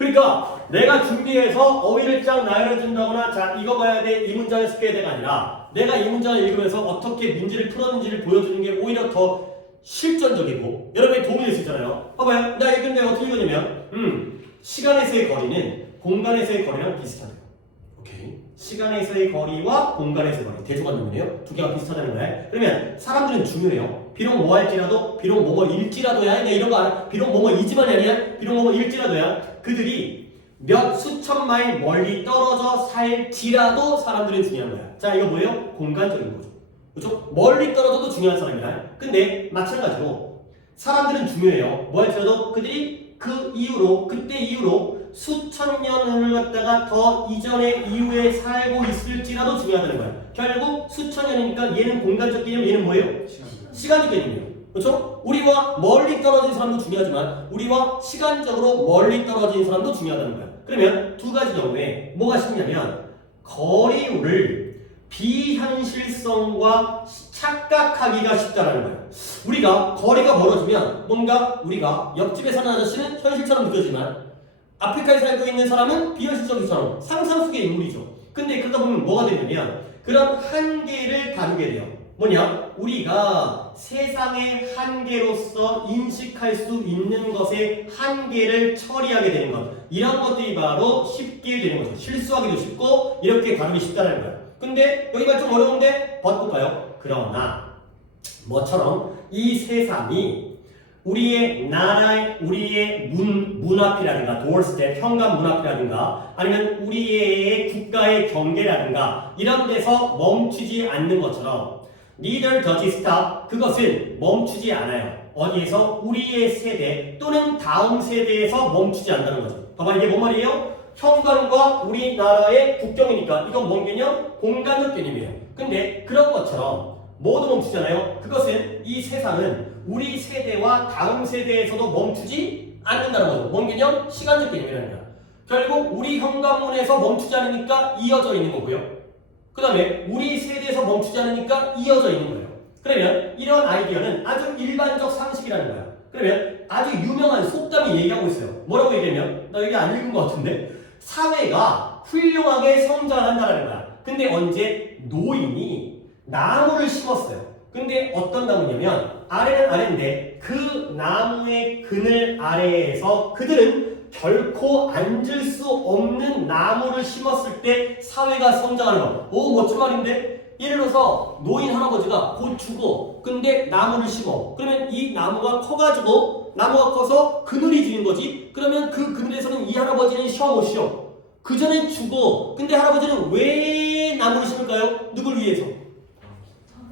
그러니까 내가 준비해서 어휘를 쫙 나열해준다거나 자 이거 봐야 돼 이 문장을 쓰게 돼가 아니라 내가 이 문장을 읽으면서 어떻게 문제를 풀었는지를 보여주는 게 오히려 더 실전적이고 여러분이 도움이 될 수 있잖아요. 봐봐요. 나 읽는데 어떻게 읽었냐면 시간에서의 거리는 공간에서의 거리랑 비슷하대요. 오케이. 시간에서의 거리와 공간에서의 거리 대조관념이네요. 두 개가 비슷하다는 거야. 그러면 사람들은 중요해요. 비록 뭐 할지라도 비록 뭐일지라도야 이런 거 알아. 비록 뭐이지만이 아니야. 비록 뭐일지라도야. 그들이 몇 수천 마일 멀리 떨어져 살지라도 사람들은 중요한 거야. 자 이거 뭐예요? 공간적인 거죠. 그렇죠? 멀리 떨어져도 중요한 사람이야. 근데 마찬가지로 사람들은 중요해요. 뭐 할지라도 그들이 그 이후로 그때 이후로 수천 년을 갖다가 더 이전에 이후에 살고 있을지라도 중요하다는 거야. 결국 수천 년이니까 얘는 공간적 개념, 얘는 뭐예요? 시간적 개념이에요. 그렇죠? 우리와 멀리 떨어진 사람도 중요하지만 우리와 시간적으로 멀리 떨어진 사람도 중요하다는 거야. 그러면 두 가지 경우에 뭐가 쉽냐면 거리를 비현실성과 착각하기가 쉽다라는 거예요. 우리가 거리가 멀어지면 뭔가 우리가 옆집에 사는 아저씨는 현실처럼 느껴지지만 아프리카에 살고 있는 사람은 비현실적인 사람, 상상 속의 인물이죠. 근데 그러다 보면 뭐가 되냐면 그런 한계를 다루게 돼요. 뭐냐? 우리가 세상의 한계로서 인식할 수 있는 것의 한계를 처리하게 되는 것. 이런 것들이 바로 쉽게 되는 거죠. 실수하기도 쉽고 이렇게 다루기 쉽다는 거예요. 근데 여기가 좀 어려운데 봐볼까요? 그러나 뭐처럼 이 세상이 우리의 나라의 우리의 문 앞이라든가 doorstep 현관 문 앞이라든가 아니면 우리의 국가의 경계라든가 이런 데서 멈추지 않는 것처럼 neither does it stop 그것은 멈추지 않아요. 어디에서? 우리의 세대 또는 다음 세대에서 멈추지 않는다는 거죠. 봐봐 이게 뭔 말이에요? 현관과 우리나라의 국경이니까 이건 뭔 개념? 공간적 개념이에요. 근데 그런 것처럼 모두 멈추잖아요. 그것은 이 세상은 우리 세대와 다음 세대에서도 멈추지 않는다는 거죠. 뭔 개념? 시간적 개념이라는 거야. 결국 우리 현관문에서 멈추지 않으니까 이어져 있는 거고요. 그 다음에 우리 세대에서 멈추지 않으니까 이어져 있는 거예요. 그러면 이런 아이디어는 아주 일반적 상식이라는 거야. 그러면 아주 유명한 속담이 얘기하고 있어요. 뭐라고 얘기하면 나 여기 안 읽은 것 같은데 사회가 훌륭하게 성장한다는 거야. 근데 언제 노인이 나무를 심었어요. 근데 어떤 나무냐면 아래는 아래인데 그 나무의 그늘 아래에서 그들은 결코 앉을 수 없는 나무를 심었을 때 사회가 성장하는 거. 오 멋진 말인데? 예를 들어서 노인 할아버지가 곧 죽어. 근데 나무를 심어. 그러면 이 나무가 커가지고 나무가 커서 그늘이 지는 거지. 그러면 그 그늘에서는 이 할아버지는 쉬어 못 쉬어? 그 전에 죽어. 근데 할아버지는 왜 나무를 심을까요? 누굴 위해서?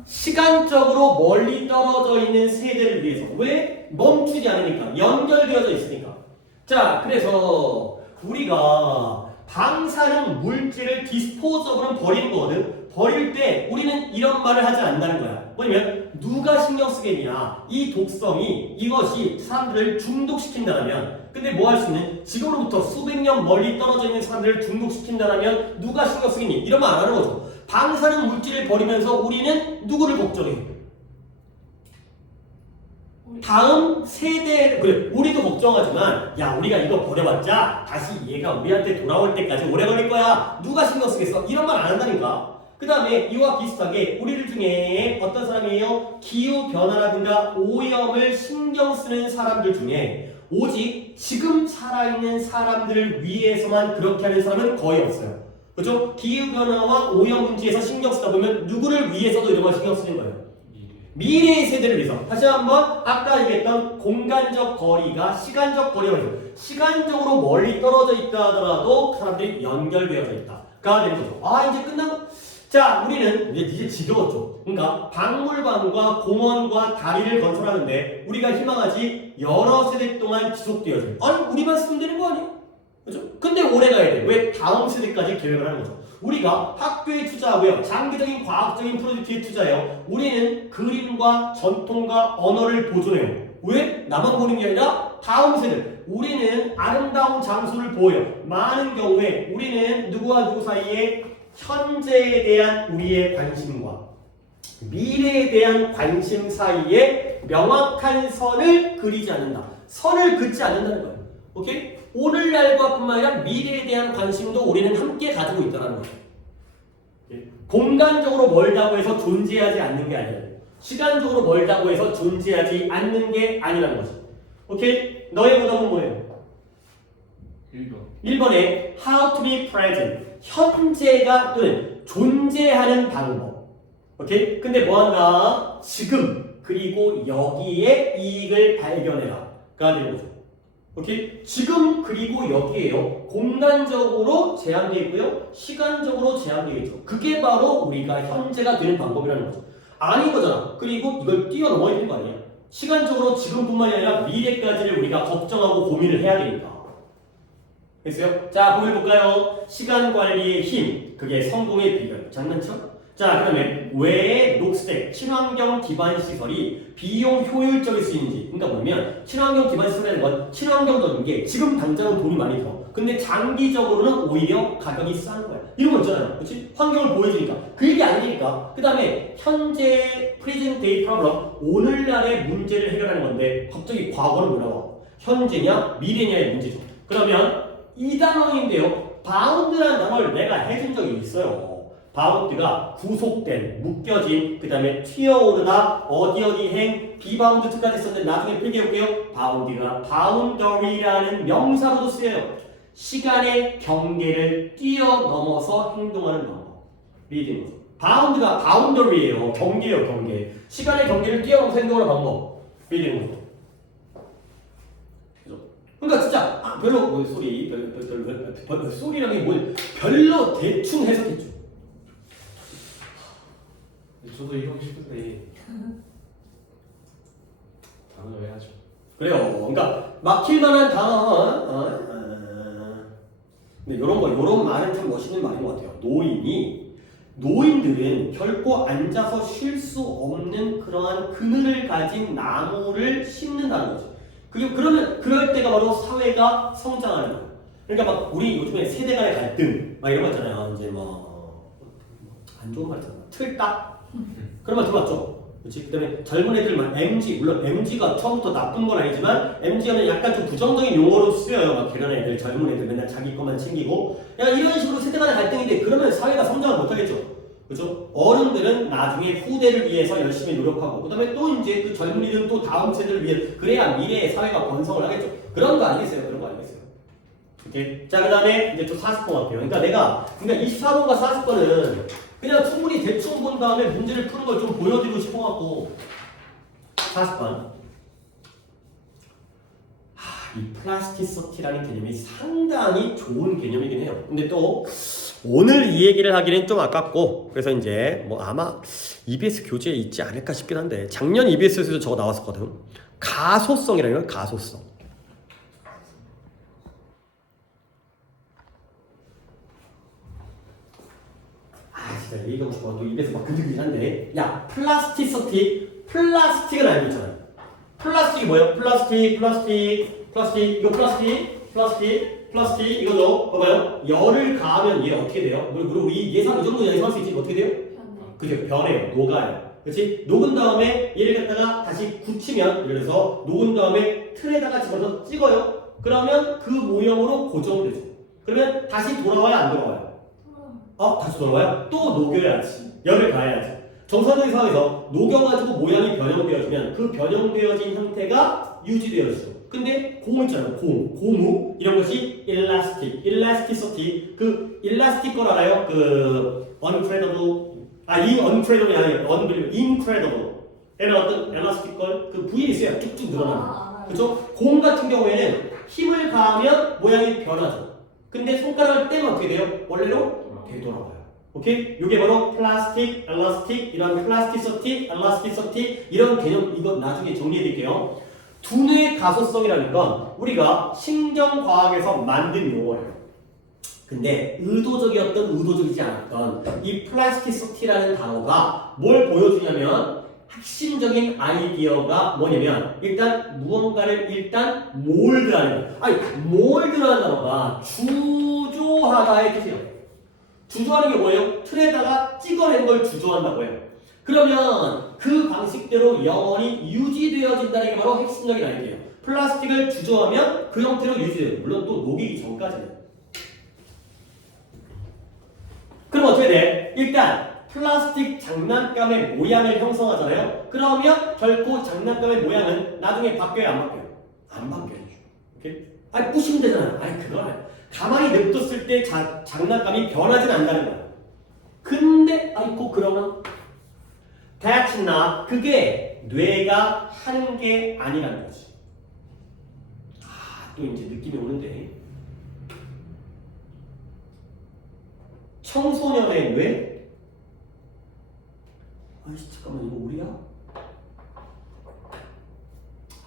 시간적으로 멀리 떨어져 있는 세대를 위해서. 왜? 멈추지 않으니까. 연결되어져 있으니까. 자, 그래서 우리가 방사능 물질을 디스포저블은 버리는 거거든. 버릴 때 우리는 이런 말을 하지 않는다는 거야. 뭐냐면 누가 신경 쓰겠냐. 이 독성이 이것이 사람들을 중독시킨다면 근데 뭐 할 수 있는? 지금으로부터 수백 년 멀리 떨어져 있는 사람들을 중독시킨다면 누가 신경 쓰겠니? 이런 말 안 하는 거죠. 방사능 물질을 버리면서 우리는 누구를 걱정해? 다음 세대, 그래, 우리도 걱정하지만, 야, 우리가 이거 버려봤자, 다시 얘가 우리한테 돌아올 때까지 오래 걸릴 거야. 누가 신경 쓰겠어? 이런 말 안 한다니까. 그 다음에 이와 비슷하게 우리들 중에 어떤 사람이에요? 기후변화라든가 오염을 신경 쓰는 사람들 중에 오직 지금 살아있는 사람들을 위해서만 그렇게 하는 사람은 거의 없어요. 그렇죠? 기후변화와 오염 문제에서 신경 쓰다 보면 누구를 위해서도 이런 걸 신경 쓰는 거예요. 미래의 세대를 위해서. 다시 한번 아까 얘기했던 공간적 거리가 시간적 거리가 있어요. 시간적으로 멀리 떨어져 있다 하더라도 사람들이 연결되어져 있다가 되는 거죠. 아 이제 끝나고 자 우리는 이제 지겨웠죠. 그러니까 박물관과 공원과 다리를 건설하는데 우리가 희망하지 여러 세대 동안 지속되어져. 아니 우리만 쓰면 되는 거 아니에요? 그렇죠? 근데 오래 가야 돼. 왜? 다음 세대까지 계획을 하는 거죠. 우리가 학교에 투자하고요. 장기적인 과학적인 프로젝트에 투자해요. 우리는 그림과 전통과 언어를 보존해요. 왜? 나만 보는 게 아니라 다음 세대. 우리는 아름다운 장소를 보여요. 많은 경우에 우리는 누구와 누구 사이에 현재에 대한 우리의 관심과 미래에 대한 관심 사이에 명확한 선을 그리지 않는다. 선을 긋지 않는다는 거예요. 오케이? 오늘날과 뿐만 아니라 미래에 대한 관심도 우리는 함께 가지고 있다는 거죠. 공간적으로 멀다고 해서 존재하지 않는 게 아니라 시간적으로 멀다고 해서 존재하지 않는 게 아니라는 거죠. 오케이? 너의 오답은 뭐예요? 1번. 1번에 how to be present. 현재가 또는 존재하는 방법. 오케이? 근데 뭐한다? 지금 그리고 여기에 이익을 발견해라. 가 되는 거죠. 오케이? 지금 그리고 여기에요. 공간적으로 제한되어 있고요. 시간적으로 제한되어 있죠. 그게 바로 우리가 현재가 되는 방법이라는 거죠. 아닌 거잖아. 그리고 이걸 뛰어넘어야 되는 거 아니야? 시간적으로 지금뿐만이 아니라 미래까지를 우리가 걱정하고 고민을 해야 되니까. 됐어요? 자, 보기 볼까요? 시간 관리의 힘. 그게 성공의 비결. 장난쳐? 자, 그러면 왜 녹색 친환경 기반 시설이 비용 효율적일 수 있는지. 그러니까 뭐냐면 친환경 기반 시설이라는 건 친환경적인 게 지금 당장은 돈이 많이 들어. 근데 장기적으로는 오히려 가격이 싼 거야. 이런 거 있잖아요. 그렇지? 환경을 보여주니까. 그 얘기 아니니까. 그 다음에 현재 present day problem, 오늘날의 문제를 해결하는 건데 갑자기 과거는 뭐라고? 현재냐 미래냐의 문제죠. 그러면 이 단어인데요. 바운드라는 단어를 내가 해준 적이 있어요. 바운드가 구속된, 묶여진, 그 다음에 튀어오르다, 어디 행, 비바운드까지 썼는데 나중에 필기해볼게요. 바운드가 바운더리라는 명사로도 쓰여요. 시간의 경계를 뛰어넘어서 행동하는 방법이 되는 거죠. 바운드가 바운더리예요. 경계예요, 경계. 시간의 경계를 뛰어넘어서 행동하는 방법이 되는 거죠. 그러니까 진짜 별로 뭐 소리, 별로 소리라는 게 뭐 별로 대충 해석했죠. 저도 이러고 싶은데 단어 해야죠. 그래요. 그러니까 막힐만한 단어. 근데 이런 말은 좀 멋있는 말인 것 같아요. 노인들은 결코 앉아서 쉴 수 없는 그러한 그늘을 가진 나무를 심는다는 거죠. 그러면 그럴 때가 바로 사회가 성장하는 거예요. 그러니까 막 우리 요즘에 세대 간의 갈등 막 이런 거 있잖아요. 이제 뭐 안 좋은 말 있잖아. 틀딱 그런 말 들어봤죠? 그렇지? 그다음에 젊은 애들만 MG, 물론 MG가 처음부터 나쁜 건 아니지만 MG는 약간 좀 부정적인 용어로 쓰여요. 막 이런 애들, 젊은 애들 맨날 자기 것만 챙기고 약간 이런 식으로 세대 간의 갈등인데 그러면 사회가 성장을 못하겠죠. 그렇죠? 어른들은 나중에 후대를 위해서 열심히 노력하고 그다음에 또 이제 그 젊은이들은 또 다음 세대를 위해 그래야 미래의 사회가 번성을 하겠죠. 그런 거 아니겠어요? 그런 거 아니겠어요? 오케이. 자, 그다음에 이제 또 40번 할게요. 그러니까 24번과 40번은 그냥 충분히 대충 본 다음에 문제를 푸는 걸 좀 보여드리고 싶어갖고 40번. 이 플라스티시티라는 개념이 상당히 좋은 개념이긴 해요. 근데 또 오늘 이 얘기를 하기는 좀 아깝고 그래서 이제 뭐 아마 EBS 교재에 있지 않을까 싶긴 한데 작년 EBS에서도 저거 나왔었거든. 가소성이라는 건 가소성. 진짜 얘기하고 싶어. 또 입에서 막 근들근들 한데. 야, 플라스틱은 알고 있잖아요. 플라스틱이 뭐예요? 플라스틱, 이거 플라스틱, 이거죠. 봐봐요. 열을 가하면 얘 어떻게 돼요? 그리고 우리 이 정도 예상할 수 있지. 어떻게 돼요? 그죠? 변해요. 녹아요. 그렇지? 녹은 다음에 얘를 갖다가 다시 굳히면, 예를 들어서 녹은 다음에 틀에다가 집어서 찍어요. 그러면 그 모형으로 고정되죠. 그러면 다시 돌아와요? 안 돌아와요? 다시 돌아와요? 또 녹여야지. 열을 가해야지. 정상적인 상황에서 녹여가지고 모양이 변형되어지면 그 변형되어진 형태가 유지되어지죠. 근데 공 있잖아요. 고무 이런 것이 일라스티시티 그 일라스틱 걸 알아요? 그 uncriticable이 아니에요. incredible 에는 어떤 엘라스틱 걸그 부위에 있어요. 쭉쭉 늘어나는. 그렇죠? 공 같은 경우에는 힘을 가하면 모양이 변하죠. 근데 손가락을 떼면 어떻게 돼요? 원래로 되돌아와요. 오케이? 이게 바로 플라스틱, 엘라스틱, 이런 플라스티시티, 엘라스티시티 이런 개념 이거 나중에 정리해 드릴게요. 두뇌 가소성이라는 건 우리가 신경과학에서 만든 용어예요. 근데 의도적이었던 의도적이지 않았던 이 플라스티시티라는 단어가 뭘 보여주냐면 핵심적인 아이디어가 뭐냐면 일단 무언가를 몰드하는 거예요. 몰드라는 단어가 주조하다의 뜻이에요. 주조하는 게 뭐예요? 틀에다가 찍어낸 걸 주조한다고 해요. 그러면 그 방식대로 영원히 유지되어진다는 게 바로 핵심적인 아이디어예요. 플라스틱을 주저하면 그 형태로 유지돼요. 물론 또 녹이기 전까지는. 그럼 어떻게 돼? 일단 플라스틱 장난감의 모양을 형성하잖아요. 그러면 결코 장난감의 모양은 나중에 바뀌어요, 안 바뀌어요? 안 바뀌어요. 오케이? 아니 부시면 되잖아요. 아니 그거 아니야. 가만히 냅뒀을 때 장난감이 변하진 않는다는 거야. 근데 아이고 그러면 that's not 그게 뇌가 하는 게 아니라는 거지. 또 이제 느낌이 오는데 청소년의 뇌? 아이씨 잠깐만 이거 우리야?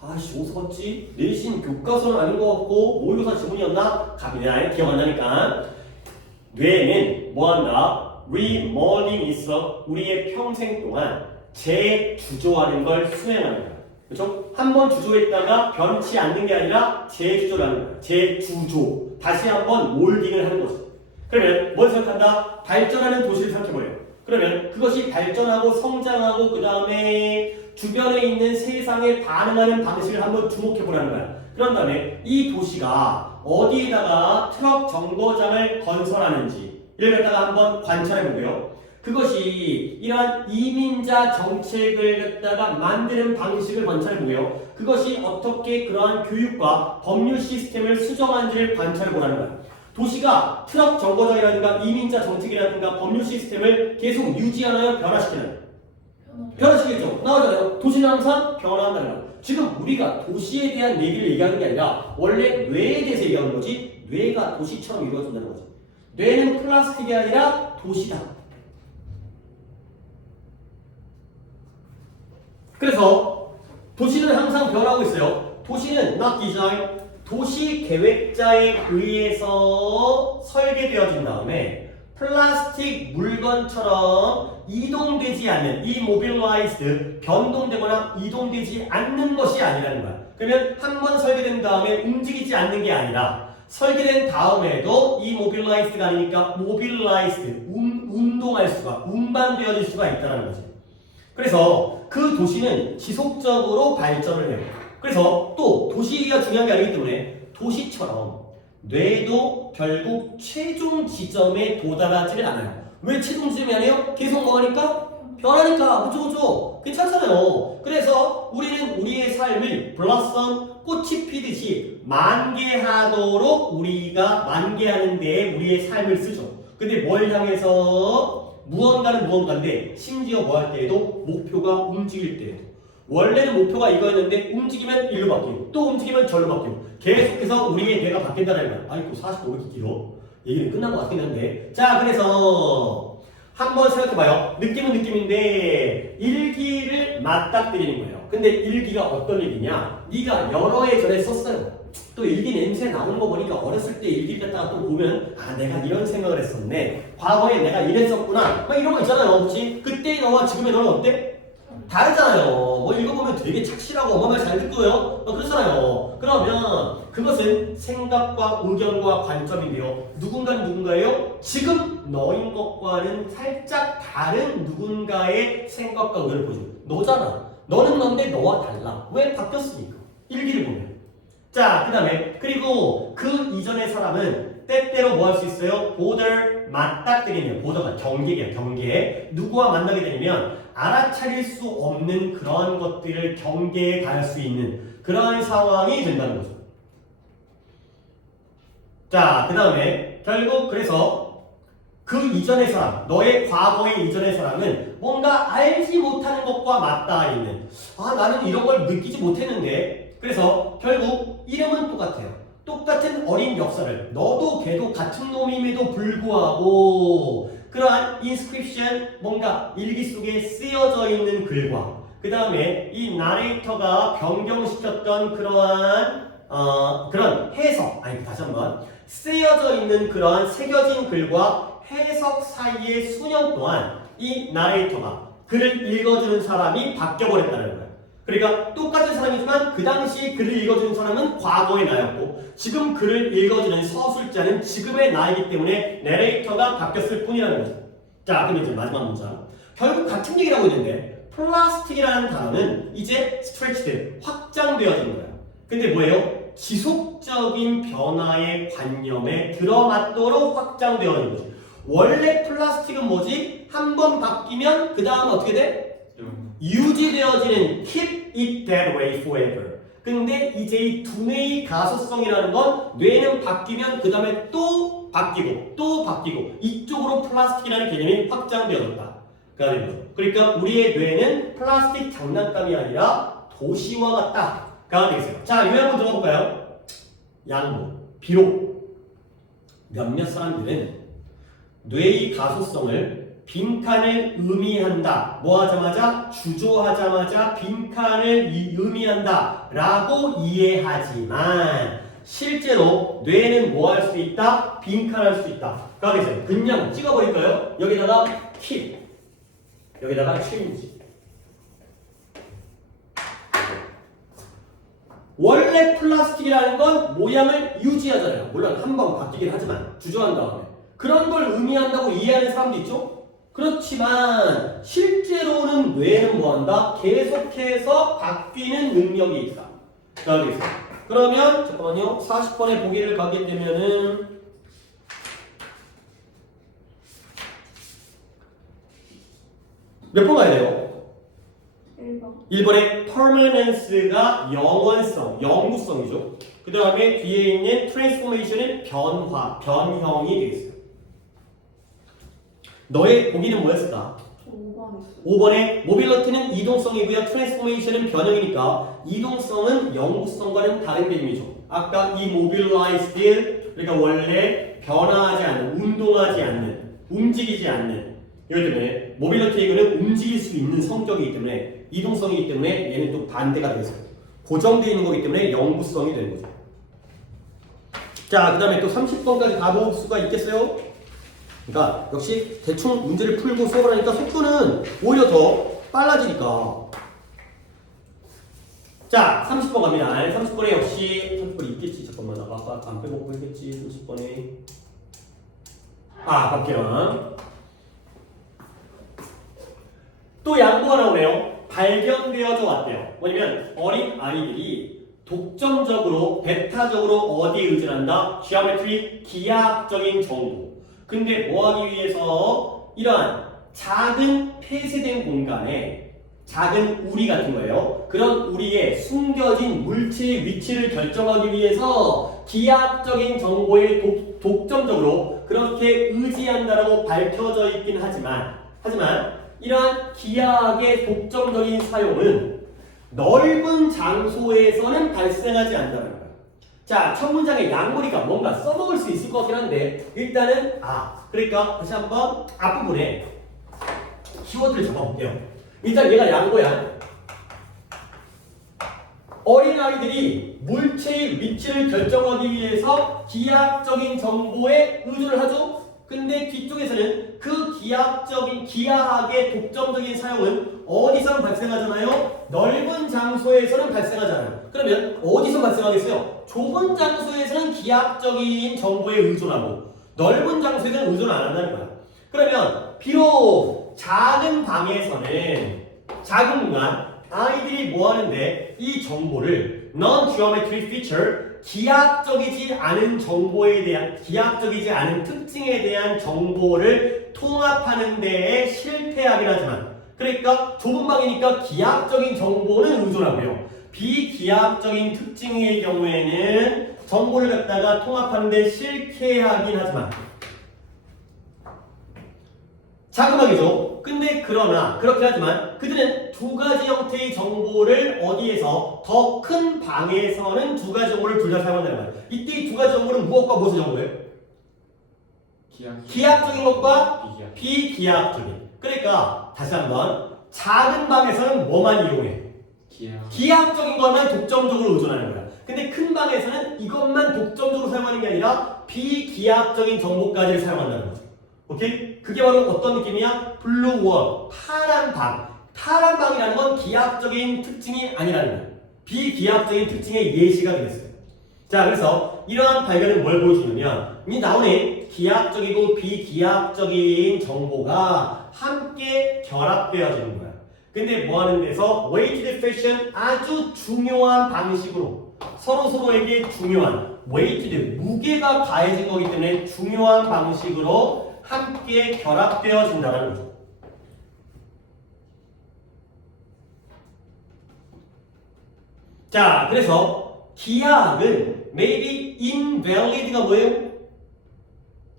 아이씨 어디서 봤지? 내신 교과서는 아닌 것 같고 모의고사 지문이었나? 갑니다. 기억 안 나니까. 뇌는 뭐한다? remodeling 있어. 우리의 평생 동안 재주조하는 걸 수행하는 거야. 그렇죠? 한번 주조했다가 변치 않는 게 아니라 재주조를 하는 거야. 재주조. 다시 한번 몰딩을 하는 거지. 그러면 뭘 생각한다? 발전하는 도시를 생각해버려요. 그러면 그것이 발전하고 성장하고 그 다음에 주변에 있는 세상에 반응하는 방식을 한번 주목해보라는 거야. 그런 다음에 이 도시가 어디에다가 트럭 정거장을 건설하는지 이를 갖다가 한번 관찰해보고요. 그것이 이러한 이민자 정책을 갖다가 만드는 방식을 관찰해보고요. 그것이 어떻게 그러한 교육과 법률 시스템을 수정하는지를 관찰해보라는 거야. 도시가 트럭 정거장이라든가 이민자 정책이라든가 법률 시스템을 계속 유지하나요? 변화시키나요? 변화시키겠죠. 나오잖아요. 도시는 항상 변화한다는 거야. 지금 우리가 도시에 대한 얘기를 얘기하는 게 아니라 원래 뇌에 대해서 얘기하는 거지. 뇌가 도시처럼 이루어진다는 거지. 뇌는 플라스틱이 아니라 도시다. 그래서 도시는 항상 변하고 있어요. 도시는 not design, 도시 계획자에 의해서 설계되어진 다음에 플라스틱 물건처럼 이동되지 않는 immobilized, 변동되거나 이동되지 않는 것이 아니라는 거야. 그러면 한번 설계된 다음에 움직이지 않는 게 아니라 설계된 다음에도 immobilized가 아니니까 mobilized, 운동할 수가, 운반되어질 수가 있다는 거지. 그래서 그 도시는 지속적으로 발전을 해요. 그래서 또 도시가 중요한 게 아니기 때문에 도시처럼 뇌도 결국 최종 지점에 도달하지를 않아요. 왜 최종 지점이 아니에요? 계속 뭐 하니까? 변하니까. 그쵸? 괜찮잖아요. 그래서 우리는 우리의 삶을 블러썸, 꽃이 피듯이 만개하도록 우리가 만개하는 데에 우리의 삶을 쓰죠. 근데 뭘 향해서? 무언가는 무언가인데 심지어 뭐 할 때에도 목표가 움직일 때에도 원래는 목표가 이거였는데 움직이면 일로 바뀌고 또 움직이면 절로 바뀌고 계속해서 우리의 뇌가 바뀐다는 거야. 아이고 40도 왜 이렇게 길어? 얘기는 끝난 것 같긴 한데 자 그래서 한번 생각해봐요. 느낌은 느낌인데 일기를 맞닥뜨리는 거예요. 근데 일기가 어떤 일기냐? 네가 여러 해 전에 썼어요. 또 일기 냄새 나는 거 보니까 어렸을 때 일기 갖다가 또 보면 아 내가 이런 생각을 했었네. 과거에 내가 이랬었구나. 막 이런 거 있잖아요. 그렇지? 그때의 너와 지금의 너는 어때? 다르잖아요. 뭐 읽어보면 되게 착실하고 엄마 말 잘 듣고요. 그렇잖아요. 그러면 그것은 생각과 의견과 관점인데요. 누군가는 누군가예요? 지금 너인 것과는 살짝 다른 누군가의 생각과 의견을 보여줘. 너잖아. 너는 넌데 너와 달라. 왜 바뀌었으니까. 일기를 보면. 자, 그 다음에 그리고 그 이전의 사람은 때때로 뭐 할 수 있어요? 보더를 맞닥뜨리는 보더가 경계예요. 경계. 누구와 만나게 되면 알아차릴 수 없는 그러한 것들을 경계에 닿을 수 있는 그러한 상황이 된다는 거죠. 자, 그 다음에 결국 그래서 그 이전의 사람, 너의 과거의 이전의 사람은 뭔가 알지 못하는 것과 맞닿아 있는 아 나는 이런 걸 느끼지 못했는데 그래서 결국 이름은 똑같아요. 똑같은 어린 역사를 너도 걔도 같은 놈임에도 불구하고 그러한 인스크립션 뭔가 일기 속에 쓰여져 있는 글과 그 다음에 이 나레이터가 변경시켰던 그러한 그런 해석 아니 다시 한번 쓰여져 있는 그러한 새겨진 글과 해석 사이의 수년 동안 이 나레이터가 글을 읽어주는 사람이 바뀌어버렸다는 거예요. 그러니까 똑같은 사람이지만 그 당시 글을 읽어주는 사람은 과거의 나였고 지금 글을 읽어주는 서술자는 지금의 나이기 때문에 내레이터가 바뀌었을 뿐이라는 거죠. 자, 그럼 이제 마지막 문장. 결국 같은 얘기를 하고 있는데 플라스틱이라는 단어는 이제 스트레치드, 확장되어지는 거예요. 근데 뭐예요? 지속적인 변화의 관념에 들어맞도록 확장되어 있는 거지. 원래 플라스틱은 뭐지? 한 번 바뀌면 그 다음에 어떻게 돼? 유지되어지는 keep it that way forever. 근데 이제 이 두뇌의 가소성이라는 건 뇌는 바뀌면 그 다음에 또 바뀌고 또 바뀌고 이쪽으로 플라스틱이라는 개념이 확장되어졌다. 그러니까 우리의 뇌는 플라스틱 장난감이 아니라 도시와 같다가 되겠어요. 자, 요약 한번 들어볼까요? 양보. 비록 몇몇 사람들은 뇌의 가소성을 빈칸을 의미한다. 뭐 하자마자 주조하자마자 빈칸을 의미한다 라고 이해하지만 실제로 뇌는 뭐 할 수 있다? 빈칸할 수 있다. 가겠어요. 그냥 찍어버릴까요? 여기다가 keep, 여기다가 change. 원래 플라스틱이라는 건 모양을 유지하잖아요. 물론 한 번 바뀌긴 하지만 주저한 다음에 그런 걸 의미한다고 이해하는 사람도 있죠. 그렇지만 실제로는 뇌는 뭐한다? 계속해서 바뀌는 능력이 있다. 자, 여기 있어요. 그러면 잠깐만요. 40번에 보기를 가게 되면은 몇 번 가야 돼요? 1번. 1번에 permanence가 영원성, 영구성이죠. 그 다음에 뒤에 있는 transformation은 변화, 변형이 되겠어요. 너의 보기는 뭐였을까? 5번 했어요. 5번에 mobility는 이동성이고요. transformation은 변형이니까 이동성은 영구성과는 다른 개념이죠. 아까 이 mobilized, 그러니까 원래 변화하지 않는, 운동하지 않는, 움직이지 않는 이기 때문에 mobility는 움직일 수 있는 성격이기 때문에 이동성이기 때문에 얘는 또 반대가 되겠어요. 고정되어 있는 거기 때문에 영구성이 되는 거죠. 자, 그 다음에 또 30번까지 가볼 수가 있겠어요? 그러니까 역시 대충 문제를 풀고 수업을 하니까 속도는 오히려 더 빨라지니까. 자, 30번 갑니다. 30번에 역시 30번 있겠지. 잠깐만, 나 아까 안 빼먹고 했겠지. 30번에 갈게요. 또 양보가 나오네요. 발견되어져 왔대요. 뭐냐면 어린 아이들이 독점적으로 배타적으로 어디에 의존한다? 지오메트리, 기하학적인 정보. 근데 뭐하기 위해서 이러한 작은 폐쇄된 공간에 작은 우리 같은 거예요. 그런 우리의 숨겨진 물체의 위치를 결정하기 위해서 기하학적인 정보에 독점적으로 그렇게 의지한다라고 밝혀져 있긴 하지만 이러한 기하학의 독점적인 사용은 넓은 장소에서는 발생하지 않는다는 거예요. 자, 첫 문장의 양머리가 뭔가 써먹을 수 있을 것 같긴 한데 일단은 그러니까 다시 한번 앞부분에 키워드를 잡아볼게요. 일단 얘가 양보야. 어린아이들이 물체의 위치를 결정하기 위해서 기하학적인 정보에 의존을 하죠. 근데 뒤쪽에서는 그 기하학의 독점적인 사용은 어디서 발생하잖아요? 넓은 장소에서는 발생하잖아요. 그러면 어디서 발생하겠어요? 좁은 장소에서는 기하학적인 정보에 의존하고 넓은 장소에서는 의존 안 한다는 거야. 그러면 비록 작은 방에서는 작은 공간 아이들이 뭐 하는데 이 정보를 non-geometric feature 기하학적이지 않은 정보에 대한 기하학적이지 않은 특징에 대한 정보를 통합하는 데에 실패하긴 하지만 그러니까 좁은 방이니까 기하학적인 정보는 의존하고요. 비기하학적인 특징의 경우에는 정보를 갖다가 통합하는 데 실패하긴 하지만 작은 방이죠. 근데 그러나 그렇긴 하지만 그들은 두 가지 형태의 정보를 어디에서 더 큰 방에서는 두 가지 정보를 둘 다 사용한다는 거예요. 이때 이 두 가지 정보는 무엇과 무엇의 정보예요? 기하학적인 것과 비기하학적인. 그러니까 다시 한번 작은 방에서는 뭐만 이용해? 기하학적인 것만 독점적으로 의존하는 거야. 근데 큰 방에서는 이것만 독점적으로 사용하는 게 아니라 비기하학적인 정보까지 사용한다는 거죠. 오케이? 그게 바로 어떤 느낌이야? 블루원, 파란 방. 파란 방이라는 건 기하학적인 특징이 아니라는 거야. 비기하학적인 특징의 예시가 되겠어요. 자, 그래서 이러한 발견은 뭘 보여주냐면 이 나오는 기하학적이고 비기하학적인 정보가 함께 결합되어지는 거야. 근데 뭐 하는 데서 weighted fashion 아주 중요한 방식으로 서로에게 중요한 weighted 무게가 가해진 거기 때문에 중요한 방식으로 함께 결합되어진다는 거죠. 자, 그래서 기하학은 maybe invalid가 뭐예요?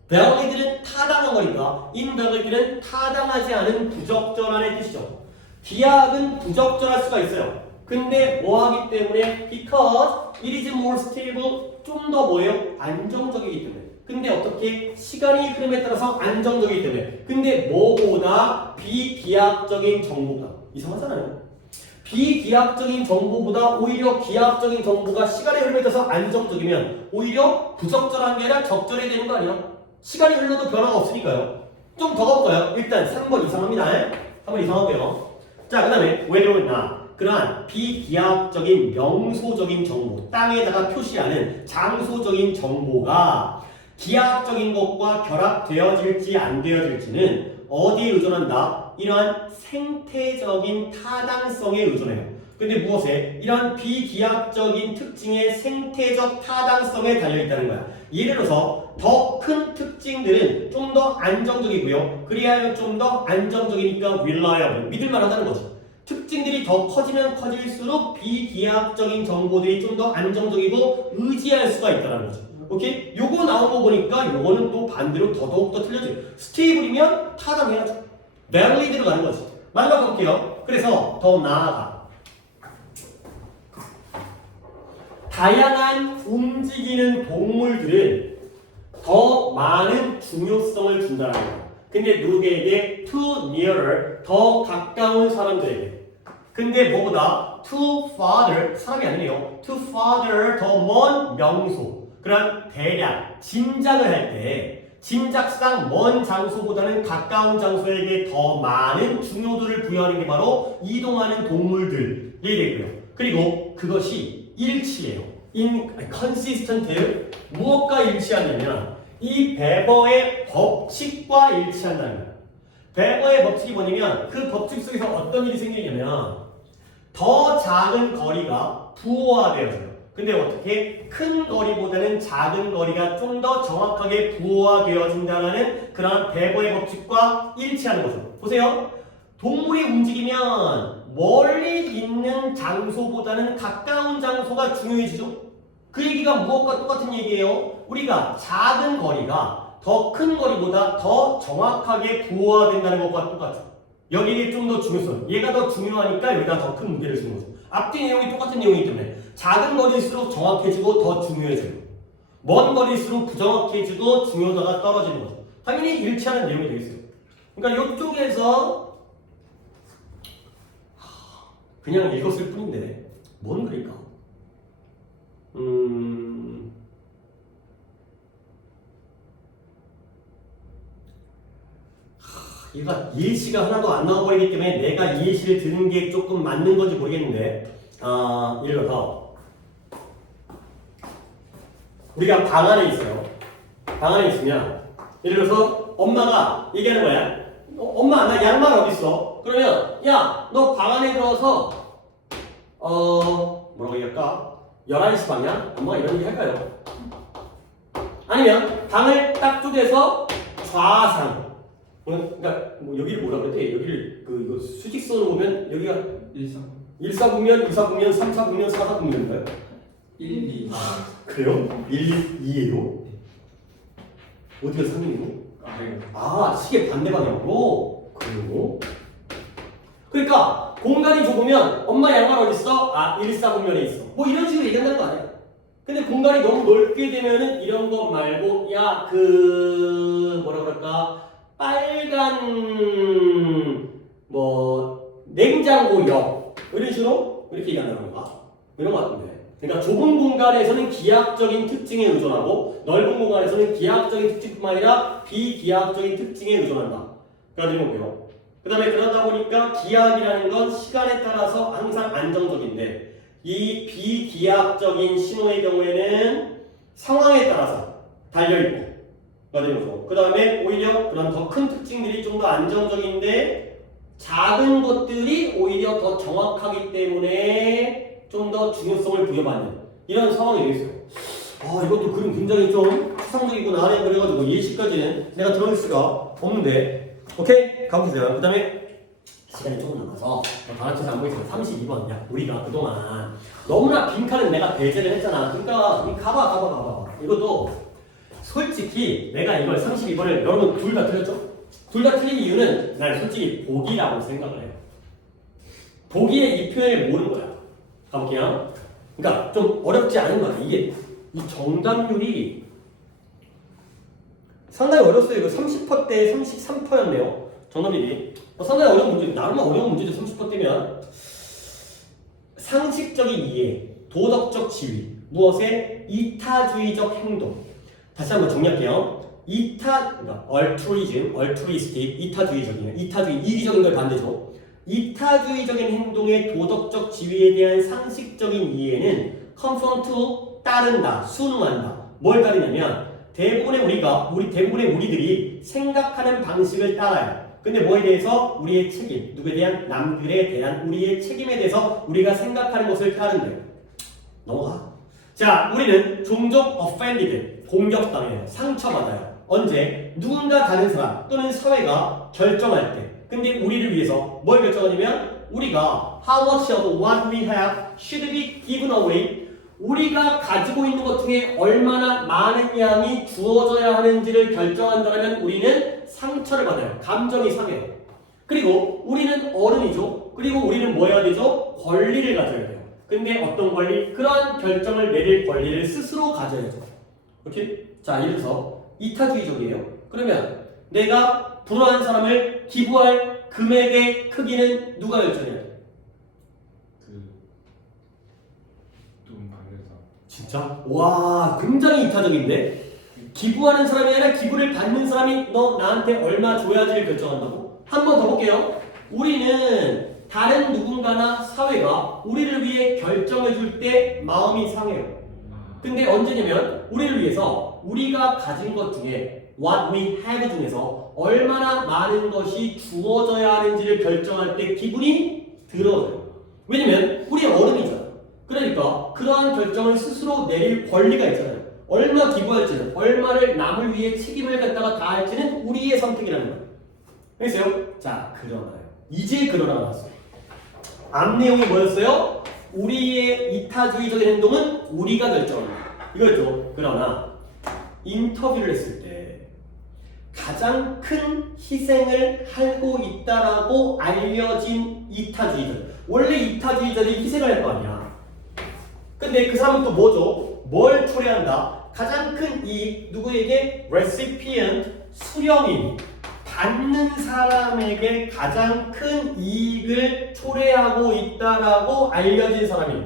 valid는 타당한 거니까 invalid는 타당하지 않은 부적절한의 뜻이죠. 기하학은 부적절할 수가 있어요. 근데 뭐 하기 때문에 because it is more stable 좀 더 뭐예요? 안정적이기 때문에. 근데 어떻게? 시간이 흐름에 따라서 안정적이기 때문에. 근데 뭐보다 비기하학적인 정보가 이상하잖아요. 비기하학적인 정보보다 오히려 기하학적인 정보가 시간의 흐름에 따라서 안정적이면 오히려 부적절한 게 아니라 적절해야 되는 거 아니야? 시간이 흘러도 변화가 없으니까요. 좀 더 가볼까요? 일단 3번 이상합니다. 3번 이상하고요. 자, 그 다음에 whether or not 그러한 비기하학적인 명소적인 정보, 땅에다가 표시하는 장소적인 정보가 기하학적인 것과 결합되어질지 안 되어질지는 어디에 의존한다? 이러한 생태적인 타당성에 의존해요. 근데 무엇에? 이러한 비기하학적인 특징의 생태적 타당성에 달려있다는 거야. 예를 들어서 더 큰 특징들은 좀 더 안정적이고요. 그리하여 좀 더 안정적이니까 reliable, 믿을만하다는 거지. 특징들이 더 커지면 커질수록 비기하학적인 정보들이 좀 더 안정적이고 의지할 수가 있다는 거죠. 오케이? 요거 나온 거 보니까 요거는 또 반대로 더더욱 더 틀려져요. 스테이블이면 타당해야죠. valid로 가는 거지. 마지막 볼게요. 그래서 더 나아가 다양한 움직이는 동물들은 더 많은 중요성을 준다는 거예요. 근데 누구에게? to nearer, 더 가까운 사람들에게. 근데 뭐보다? to farther, 사람이 아니네요. to farther, 더 먼 명소. 그런 대략, 짐작을 할 때 짐작상 먼 장소보다는 가까운 장소에게 더 많은 중요도를 부여하는 게 바로 이동하는 동물들이 되고요. 그리고 그것이 일치해요. inconsistent, 무엇과 일치하냐면 이 베버의 법칙과 일치한다는 거예요. 베버의 법칙이 뭐냐면 그 법칙 속에서 어떤 일이 생기냐면 더 작은 거리가 부호화되어져요. 근데 어떻게? 큰 거리보다는 작은 거리가 좀 더 정확하게 부호화되어진다는 그런 베버의 법칙과 일치하는 거죠. 보세요. 동물이 움직이면 멀리 있는 장소보다는 가까운 장소가 중요해지죠. 그 얘기가 무엇과 똑같은 얘기예요? 우리가 작은 거리가 더 큰 거리보다 더 정확하게 부호화된다는 것과 똑같아요. 여기에 좀 더 중요성. 얘가 더 중요하니까 여기다 더 큰 무게를 주는 거죠. 앞뒤 내용이 똑같은 내용이기 때문에 작은 거리일수록 정확해지고 더 중요해져요. 먼 거리일수록 부정확해지고 중요도가 떨어지는 거죠. 당연히 일치하는 내용이 되겠어요. 그러니까 이쪽에서 그냥 읽었을 뿐인데 뭔 글일까? 얘가 예시가 하나도 안 나와버리기 때문에 내가 예시를 드는 게 조금 맞는 건지 모르겠는데 예를 들어서 우리가 방 안에 있어요. 방 안에 있으면 예를 들어서 엄마가 얘기하는 거야. 엄마 나 양말 어디 있어? 그러면 야 너 방 안에 들어서 뭐라고 얘기할까? 11시 방향? 엄마가 이런 얘기 할까요? 아니면 방을 딱 쪼개서 좌상. 그러니까 뭐 여기를 뭐라 그랬대? 여기를 그 이거 수직선으로 보면 여기가 1사분면, 2사분면, 3사분면, 4사분면인가요? 1, 2. 그래요? 1, 2예요? 어디가 3이고? 아, 시계 반대 방향으로? 그래요? 그러니까 공간이 좁으면 엄마 양말 어디 있어? 아, 1사분면에 있어. 뭐 이런 식으로 얘기한다는 거 아니야? 근데 공간이 너무 넓게 되면은 이런 거 말고 야, 뭐라 그럴까? 빨간 뭐 냉장고역 이런 식으로 이렇게 얘기한다는 건가? 이런 거 같은데. 그러니까 좁은 공간에서는 기하학적인 특징에 의존하고 넓은 공간에서는 기하학적인 특징뿐만 아니라 비기하학적인 특징에 의존한다. 그러니까 이거고요. 그 다음에 그러다 보니까 기하학이라는 건 시간에 따라서 항상 안정적인데 이 비기하학적인 신호의 경우에는 상황에 따라서 달려있고 그 다음에 오히려 그런 더 큰 특징들이 좀 더 안정적인데 작은 것들이 오히려 더 정확하기 때문에 좀 더 중요성을 부여받는 이런 상황이 되겠어요. 이것도 그림 굉장히 좀 추상적이구나 그래가지고 예시까지는 내가 들어올 수가 없는데 오케이? 가보세요. 그 다음에 시간이 조금 남아서 단어체에서 안 보이지만 32번. 야 우리가 그동안 너무나 빈칸은 내가 배제를 했잖아. 그러니까 가봐. 이것도 솔직히 내가 이걸 32번을 여러분 둘 다 틀렸죠? 둘 다 틀린 이유는 난 솔직히 보기라고 생각을 해요. 보기에 이 표현을 모르는 거야. 가볼게요. 그러니까 좀 어렵지 않은 거야. 이게 이 정답률이 상당히 어렸어요. 이거 30%대 33%였네요. 정답률이. 상당히 어려운 문제, 나름 어려운 문제죠. 30%대면 상식적인 이해, 도덕적 지위, 무엇의 이타주의적 행동. 다시 한번 정리할게요. 그러니까 altruistic, 이타주의적이에요. 이타주의, 이기적인 걸 반대죠. 이타주의적인 행동의 도덕적 지위에 대한 상식적인 이해는 conform to 따른다, 순응한다. 뭘 따르냐면 대부분의 우리들이 생각하는 방식을 따라요. 근데 뭐에 대해서? 우리의 책임, 누구에 대한? 남들에 대한 우리의 책임에 대해서 우리가 생각하는 것을 따른대요. 넘어가. 자, 우리는 종종 offended, 공격당해요. 상처받아요. 언제? 누군가 다른 사람 또는 사회가 결정할 때. 근데 우리를 위해서 뭘 결정하냐면 우리가 how much of what we have should be given away. 우리가 가지고 있는 것 중에 얼마나 많은 양이 주어져야 하는지를 결정한다면 우리는 상처를 받아요. 감정이 상해요. 그리고 우리는 어른이죠. 그리고 우리는 뭐 해야 되죠? 권리를 가져야 돼요. 근데 어떤 권리? 그러한 결정을 내릴 권리를 스스로 가져야죠. 오케이? 자, 이래서 이타주의적이에요. 그러면 내가 불우한 사람을 기부할 금액의 크기는 누가 결정해야 돼? 돈 받는 사람. 진짜? 와, 굉장히 이타적인데? 기부하는 사람이 아니라 기부를 받는 사람이 너 나한테 얼마 줘야지를 결정한다고? 한 번 더 볼게요. 우리는 다른 누군가나 사회가 우리를 위해 결정해 줄 때 마음이 상해요. 근데 언제냐면 우리를 위해서 우리가 가진 것 중에 what we have 중에서 얼마나 많은 것이 주어져야 하는지를 결정할 때 기분이 들어져요. 왜냐면 우리 어른이잖아. 그러니까 그러한 결정을 스스로 내릴 권리가 있잖아요. 얼마 기부할지는, 얼마를 남을 위해 책임을 갖다가 다할지는 우리의 선택이라는 거예요. 알겠어요? 자, 그러나요. 이제 그러나 나왔어요. 앞 내용이 뭐였어요? 우리의 이타주의적인 행동은 우리가 결정합니다. 이거죠. 그러나 인터뷰를 했을 때 가장 큰 희생을 하고 있다라고 알려진 이타주의者. 원래 이타주의자들이 희생을 할 거 아니야. 근데 그 사람은 또 뭐죠? 뭘 초래한다? 가장 큰 이익, 누구에게? recipient, 수령인. 받는 사람에게 가장 큰 이익을 초래하고 있다라고 알려진 사람이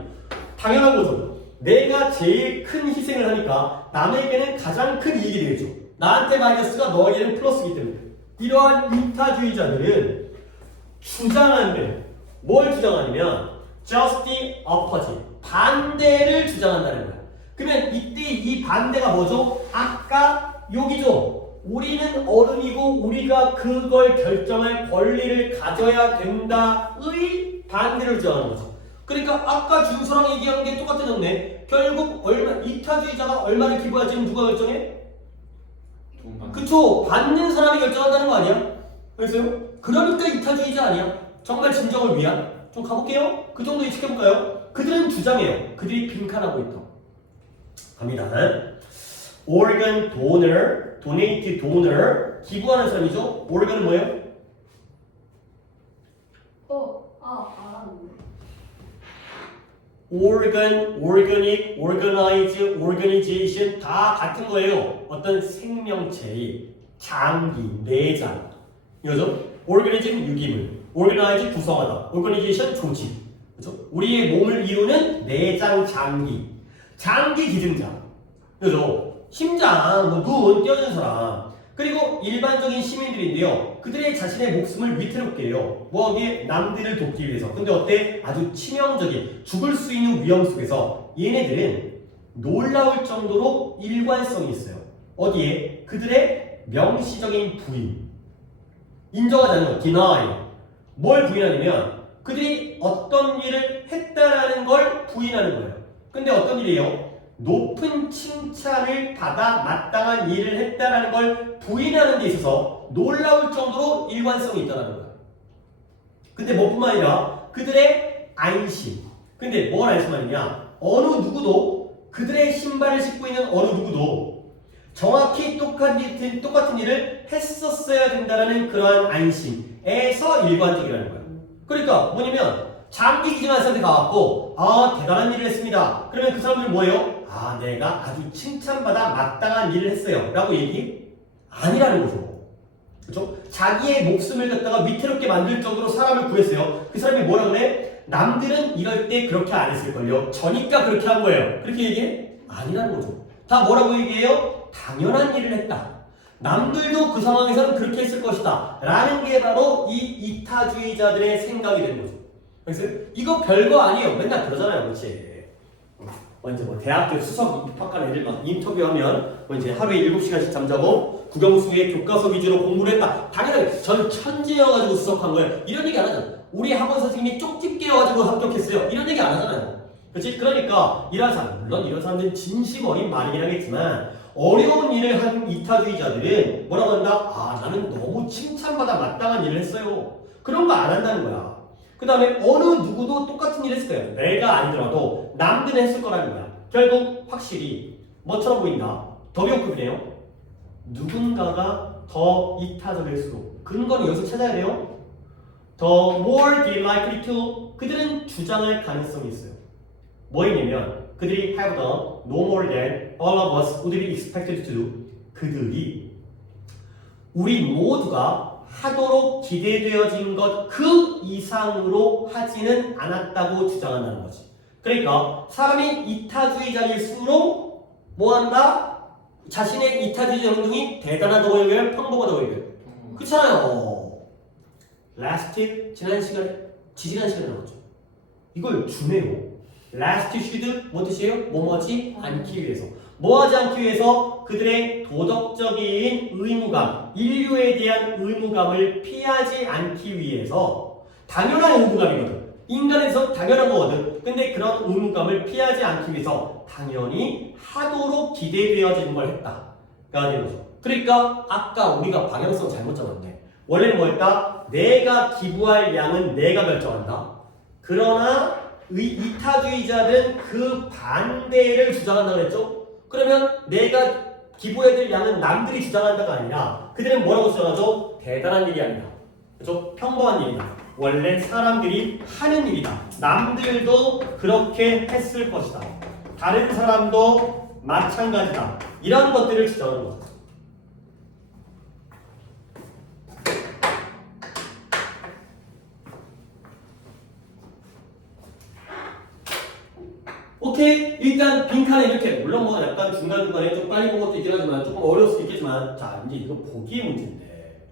당연한 거죠. 내가 제일 큰 희생을 하니까 남에게는 가장 큰 이익이 되겠죠. 나한테 마이너스가 너에게는 플러스이기 때문에. 이러한 이타주의자들은 주장한대. 뭘 주장하냐면 just the opposite, 반대를 주장한다는 거야. 그러면 이때 이 반대가 뭐죠? 아까 여기죠. 우리는 어른이고 우리가 그걸 결정할 권리를 가져야 된다의 반대를 주장하는 거죠. 그러니까 아까 준서랑 얘기한 게 똑같아졌네. 결국 이타주의자가 얼마를 기부할지는 누가 결정해? 그쵸? 받는 사람이 결정한다는 거 아니야? 그래서요? 그러니까 이타주의자 아니야? 정말 진정을 위한? 좀 가볼게요. 그 정도 예측해볼까요? 그들은 주장해요. 그들이 빈칸하고 있다. 갑니다. organ donor, donate donor, 기부하는 사람이죠. organ은 뭐예요? 알았는데. organ, organic, organize, organization 다 같은 거예요. 어떤 생명체의 장기, 내장. 이거죠? organism 유기물, organize 구성하다, organization 조직. 그렇죠? 우리의 몸을 이루는 내장, 장기, 장기 기증자. 그죠? 심장, 눈 떼어준 사람. 그리고 일반적인 시민들인데요. 그들의 자신의 목숨을 위태롭게 해요. 뭐하기에? 남들을 돕기 위해서. 근데 어때? 아주 치명적인 죽을 수 있는 위험 속에서 얘네들은 놀라울 정도로 일관성이 있어요. 어디에? 그들의 명시적인 부인. 인정하지 않는 거. deny. 뭘 부인하냐면 그들이 어떤 일을 했다라는 걸 부인하는 거예요. 근데 어떤 일이에요? 높은 칭찬을 받아 마땅한 일을 했다라는 걸 부인하는 데 있어서 놀라울 정도로 일관성이 있다는 거야. 근데 뭐뿐만 아니라 그들의 안심. 근데 뭘 안심하느냐? 어느 누구도 그들의 신발을 신고 있는 어느 누구도 정확히 똑같은 일을 했었어야 된다는 그러한 안심에서 일관적이라는 거야. 그러니까 뭐냐면 장기 기증한사람한테 가갖고 대단한 일을 했습니다. 그러면 그 사람들은 뭐예요? 내가 아주 칭찬받아 마땅한 일을 했어요 라고 얘기? 아니라는 거죠. 그렇죠? 자기의 목숨을 갖다가 위태롭게 만들 정도로 사람을 구했어요. 그 사람이 뭐라 그래? 남들은 이럴 때 그렇게 안 했을걸요. 저니까 그렇게 한 거예요. 그렇게 얘기해? 아니라는 거죠. 다 뭐라고 얘기해요? 당연한 일을 했다. 남들도 그 상황에서는 그렇게 했을 것이다 라는 게 바로 이 이타주의자들의 생각이 되는 거죠. 그래서 이거 별거 아니에요. 맨날 그러잖아요. 그렇지? 이제 뭐 대학교 수석 입학한 애들 막 인터뷰하면 이제 하루에 7시간씩 잠자고 국영수의 교과서 위주로 공부를 했다. 당연하게 전 천재여가지고 수석한 거예요. 이런 얘기 안 하잖아. 우리 학원 선생님이 쪽집게여가지고 합격했어요. 이런 얘기 안 하잖아요. 그렇지? 그러니까 이런 사람, 물론 이런 사람들은 진심 어린 말이긴 하겠지만 어려운 일을 한 이타주의자들은 뭐라고 한다? 나는 너무 칭찬받아 마땅한 일을 했어요. 그런 거 안 한다는 거야. 그 다음에 어느 누구도 똑같은 일을 했을 거예요. 내가 아니더라도 남들은 했을 거라는 거야. 결국 확실히 뭐처럼 보인다? 더비호급이네요. 누군가가 더 이타적일수록 근거는 여기서 찾아야 돼요. The more they likely to 그들은 주장할 가능성이 있어요. 뭐였냐면 그들이 have done no more than all of us would be expected to do. 그들이 우리 모두가 하도록 기대되어진 것 그 이상으로 하지는 않았다고 주장한다는 거지. 그러니까 사람이 이타주의자일수록 뭐한다? 자신의 이타주의자 행동이 대단하다고 여겨요? 평범하다고 여겨요? 그렇잖아요. last 지난 시간에 나왔죠. 이걸 주네요. last should 뭐 뜻이에요? 뭐하지 않기 위해서. 뭐하지 않기 위해서 그들의 도덕적인 의무감, 인류에 대한 의무감을 피하지 않기 위해서 당연한 의무감이거든. 인간에서 당연한 거거든. 근데 그런 의무감을 피하지 않기 위해서 당연히 하도록 기대되어지는 걸 했다가 되는 거죠. 그러니까 아까 우리가 방향성 잘못 잡았네. 원래는 뭐였다? 내가 기부할 양은 내가 결정한다. 그러나 이타주의자들은 그 반대를 주장한다고 했죠. 그러면 내가 기부해야 될 양은 남들이 주장한다가 아니라 그들은 뭐라고 주장하죠? 대단한 일이 아니다. 그렇죠? 평범한 일이다. 원래 사람들이 하는 일이다. 남들도 그렇게 했을 것이다. 다른 사람도 마찬가지다. 이런 것들을 주장하는 거죠. 오케이? 일단 빈칸에 이렇게 물론 뭐 약간 중간중간에 좀 빨리 본 것도 있긴 하지만 조금 어려울 수도 있겠지만 자 이제 이거 보기의 문제인데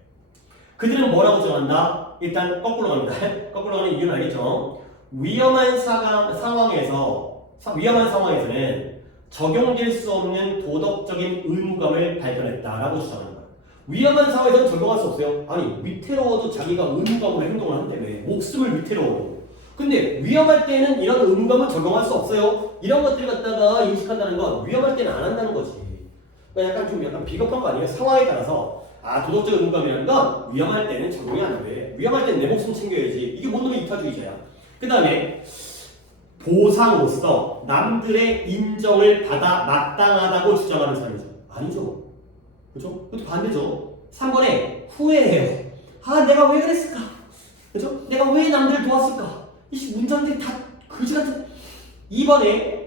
그들은 뭐라고 정한다? 일단 거꾸로 갑니다. 거꾸로 가는 이유는 알겠죠? 위험한 상황에서는 적용될 수 없는 도덕적인 의무감을 발견했다라고 주장하는 거야. 위험한 상황에서는 적용할 수 없어요. 아니 위태로워도 자기가 의무감으로 행동을 하는데 왜 목숨을 위태로워. 근데 위험할 때는 이런 의무감은 적용할 수 없어요. 이런 것들 갖다가 인식한다는 건 위험할 때는 안 한다는 거지. 그러니까 약간 비겁한 거 아니에요? 상황에 따라서 도덕적 의무감이라는 건 위험할 때는 적용이 안 돼. 위험할 때는 내 목숨 챙겨야지. 이게 뭔 놈의 이타주의자야. 그 다음에 보상으로서 남들의 인정을 받아 마땅하다고 주장하는 사람이죠. 아니죠. 그렇죠? 그것도 반대죠. 3번에 후회해요. 내가 왜 그랬을까? 그렇죠? 내가 왜 남들 도왔을까? 이 문장들이 다 그지같은. 2번에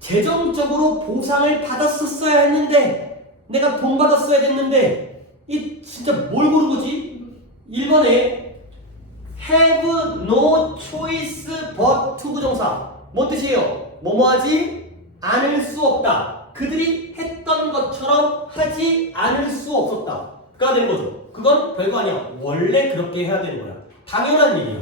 재정적으로 보상을 받았었어야 했는데 내가 돈 받았어야 됐는데 이 진짜 뭘 고른 거지? 1번에 have no choice but to 부정사 뭔 뜻이에요? 뭐뭐하지 않을 수 없다. 그들이 했던 것처럼 하지 않을 수 없었다가 되는 거죠. 그건 별거 아니야. 원래 그렇게 해야 되는 거야. 당연한 일이야.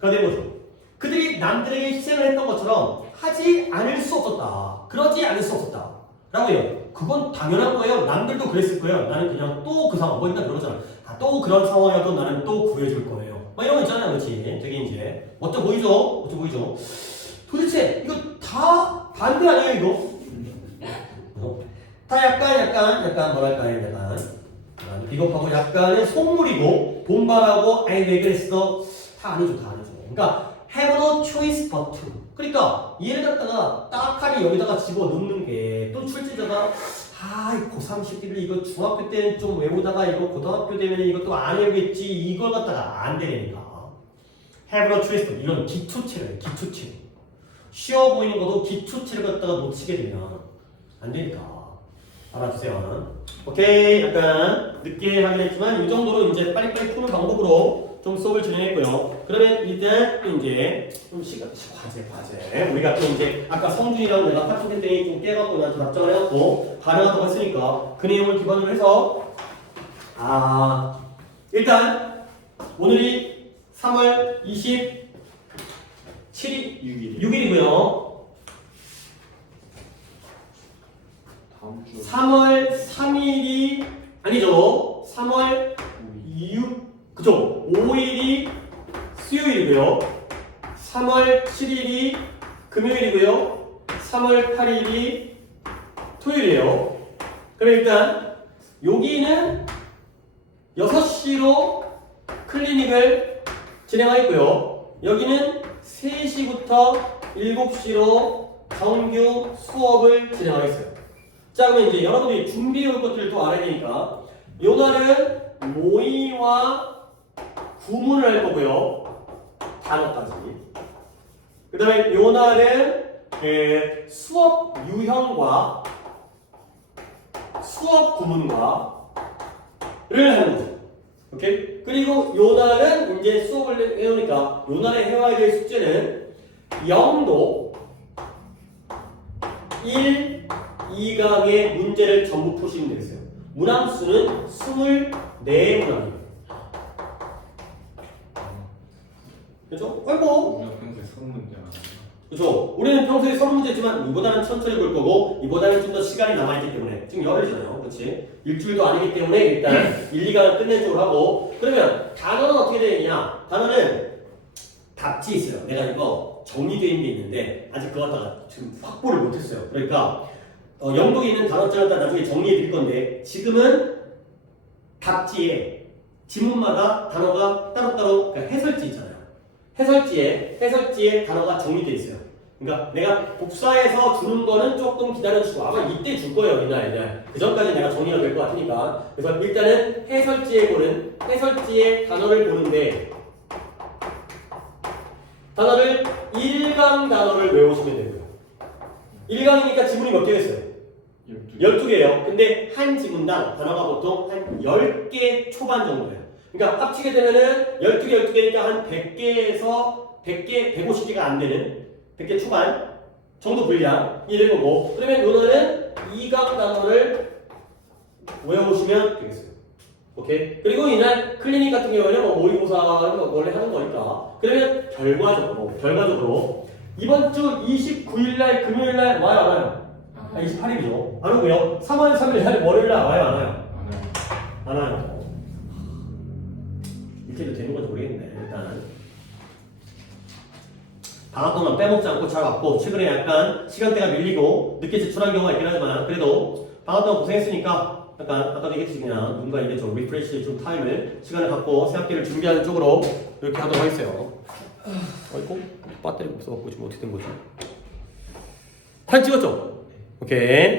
가 되는 거죠. 그들이 남들에게 희생을 했던 것처럼 하지 않을 수 없었다. 그러지 않을 수 없었다. 라고 해요. 그건 당연한 거예요. 남들도 그랬을 거예요. 나는 그냥 또 그 상황, 뭐 일단 그러잖아. 또 그런 상황이어도 나는 또 구해줄 거예요. 뭐 이런 거 있잖아요. 그렇지? 되게 이제 멋져 보이죠? 도대체 이거 다 반대 아니에요 이거? 다 약간 뭐랄까요 약간 비겁하고 약간의 속물이고 본발하고 아이 왜 그랬어 다 아니죠. 그러니까 have no choice but to. 그러니까 얘를 갖다가 딱하게 여기다가 집어넣는 게 또 출제자가 고3 새끼들 이거 중학교 때는 좀 외우다가 이거 고등학교 되면 이것도 안 외우겠지 이걸 갖다가 안 되니까 have no choice but 이건 기초체를 기초체 쉬워 보이는 것도 기초체를 갖다가 놓치게 되면 안 되니까 알아주세요. 오케이 약간 늦게 하긴 했지만 이 정도로 이제 빨리빨리 푸는 방법으로 좀 수업을 진행했고요. 그러면 일단 또 이제 좀 과제 우리가 또 이제 아까 성준이랑 내가 파트 했더니 좀 깨갖고 나한테 답장을 해갖고 가능하다고 했으니까 그 내용을 기반으로 해서 일단 오늘이 3월 27일 6일이고요. 다음 주 3월 3일이 아니죠. 3월 6 그죠? 5일이 수요일이고요. 3월 7일이 금요일이고요. 3월 8일이 토요일이에요. 그럼 일단 여기는 6시로 클리닉을 진행하겠고요. 여기는 3시부터 7시로 정규 수업을 진행하겠어요. 자 그러면 이제 여러분들이 준비해 올 것들을 또 알아야 되니까 요 날은 모의와 구문을 할 거고요. 단어까지. 그 다음에 요 날은 수업 유형과 수업 구문과 를 하는 거죠. 오케이? 그리고 요 날은 이제 수업을 해놓으니까 요 날에 해와야 될 숙제는 영도 1, 2강의 문제를 전부 푸시면 되겠어요. 문항수는 24문항이에요. 그렇죠? 아이고. 우리가 평소에 수능 문제가 그렇죠. 우리는 평소에 서른 문제지만 이보다는 천천히 볼 거고 이보다는 좀 더 시간이 남아있기 때문에 지금 열흘이잖아요. 그렇지? 일주일도 아니기 때문에 일단 1, 2강은 끝낸 쪽으로 하고 그러면 단어는 어떻게 되느냐? 단어는 답지 있어요. 내가 이거 정리되어 있는 게 있는데 아직 그거 갖다가 지금 확보를 못했어요. 그러니까 영독에 있는 단어장을 나중에 정리해 드릴 건데 지금은 답지에 지문마다 단어가 따로따로 그러니까 해설지 있잖아요. 해설지에 단어가 정리되어 있어요. 그러니까 내가 복사해서 주는 거는 조금 기다려주시고 아마 이때 줄 거예요. 이날. 그 전까지 내가 정리가 될 것 같으니까. 그래서 일단은 해설지에 단어를 보는데 단어를 1강 단어를 외우시면 되고요. 1강이니까 지문이 몇 개가 있어요? 12개예요. 근데 한 지문당 단어가 보통 한 10개 초반 정도예요. 그러니까 합치게 되면은 12개니까 한 100개에서 150개가 안 되는 100개 초반 정도 분량이 되는 거고 그러면 오늘은 2강 단어를 외우시면 되겠어요. 오케이? 그리고 이날 클리닉 같은 경우에는 모의고사를 원래 하는 거니까 그러면 결과적으로 이번 주 29일날 금요일날 와요 안 와요? 28일이죠. 안 오고요. 3월 3일날 월요일날 와요 안 와요? 안 와요. 이렇게 해도 되는 건지 모르겠네. 일단 방학 동안 빼먹지 않고 잘 왔고 최근에 약간 시간대가 밀리고 늦게 제출한 경우가 있긴 하지만 그래도 방학 동안 고생했으니까 약간 아까도 얘기했듯이 그냥 누군가 이제 좀 리프레시 좀 타임을 시간을 갖고 새학기를 준비하는 쪽으로 이렇게 하도록 하겠어요. 어이구 배터리가 없어갖고 지금 어떻게 된 거지? 사진 찍었죠? 오케이.